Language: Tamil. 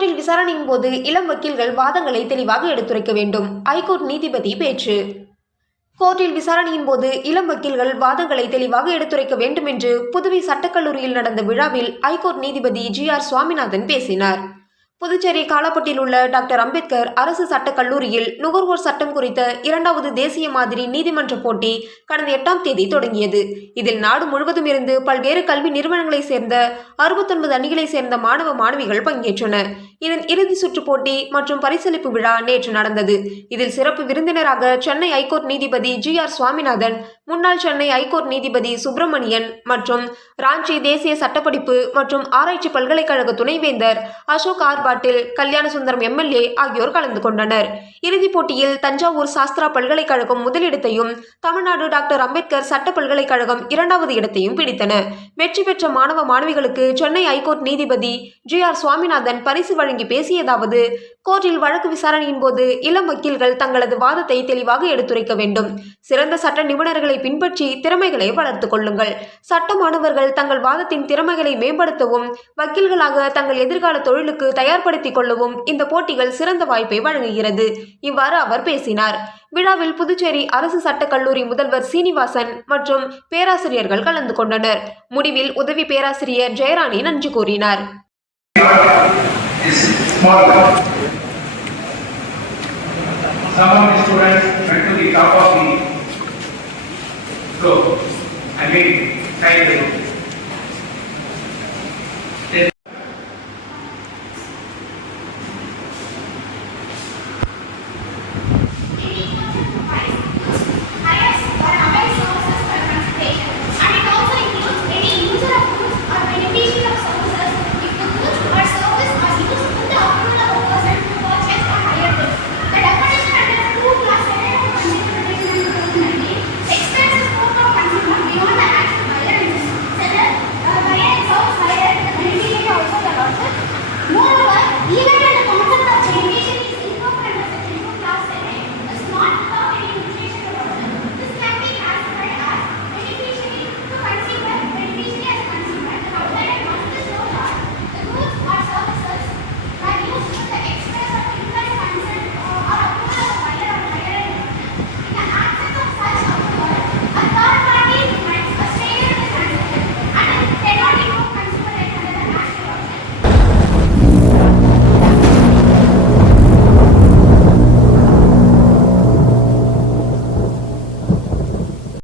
கோர்ட்டில் விசாரணையின் போது இளம் வக்கீல்கள் வாதங்களை தெளிவாக எடுத்துரைக்க வேண்டும். ஐகோர்ட் நீதிபதி பேச்சு. கோர்ட்டில் விசாரணையின் போது இளம் வக்கீல்கள் வாதங்களை தெளிவாக எடுத்துரைக்க வேண்டும் என்று புதுவை சட்டக்கல்லூரியில் நடந்த விழாவில் ஐகோர்ட் நீதிபதி GR சுவாமிநாதன் பேசினார். புதுச்சேரி காலாப்பட்டில் உள்ள டாக்டர் அம்பேத்கர் அரசு சட்டக் கல்லூரியில் நுகர்வோர் சட்டம் குறித்த 2வது தேசிய மாதிரி நீதிமன்ற போட்டி கடந்த 8ஆம் தேதி தொடங்கியது. இதில் நாடு முழுவதும் இருந்து பல்வேறு கல்வி நிறுவனங்களைச் சேர்ந்த 69 அணிகளைச் சேர்ந்த மாணவ மாணவிகள் பங்கேற்றனர். இதன் இறுதி சுற்று போட்டி மற்றும் பரிசளிப்பு விழா நேற்று நடந்தது. இதில் சிறப்பு விருந்தினராக சென்னை ஐகோர்ட் நீதிபதி GR சுவாமிநாதன், முன்னாள் சென்னை ஐகோர்ட் நீதிபதி சுப்பிரமணியன் மற்றும் ராஞ்சி தேசிய சட்டப்படிப்பு மற்றும் ஆராய்ச்சி பல்கலைக்கழக துணைவேந்தர் அசோக் பாட்டில், கல்யாண சுந்தரம் MLA ஆகியோர் கலந்து கொண்டனர். இறுதிப் போட்டியில் தஞ்சாவூர் சாஸ்திரா பல்கலைக்கழகம் முதலிடத்தையும், தமிழ்நாடு டாக்டர் அம்பேத்கர் சட்ட பல்கலைக்கழகம் 2வது இடத்தையும் பிடித்தன. வெற்றி பெற்ற மாணவ மாணவிகளுக்கு சென்னை ஐகோர்ட் நீதிபதி GR சுவாமிநாதன் பரிசு வழங்கி பேசியதாவது: கோர்ட்டில் வழக்கு விசாரணையின் போது இளம் வக்கீல்கள் தங்களது வாதத்தை தெளிவாக எடுத்துரைக்க வேண்டும். சிறந்த சட்ட நிபுணர்களை பின்பற்றி திறமைகளை வளர்த்துக் கொள்ளுங்கள். சட்ட மாணவர்கள் தங்கள் வாதத்தின் திறமைகளை மேம்படுத்தவும், வக்கீல்களாக தங்கள் எதிர்கால தொழிலுக்கு தயார்படுத்திக் கொள்ளவும் இந்த போட்டிகள் சிறந்த வாய்ப்பை வழங்குகிறது. இவ்வாறு அவர் பேசினார். விழாவில் புதுச்சேரி அரசு சட்டக் கல்லூரி முதல்வர் சீனிவாசன் மற்றும் பேராசிரியர்கள் கலந்து கொண்டனர். முடிவில் உதவி பேராசிரியர் ஜெயராணி நன்றி கூறினார். Some of the students went to the top of the floor and made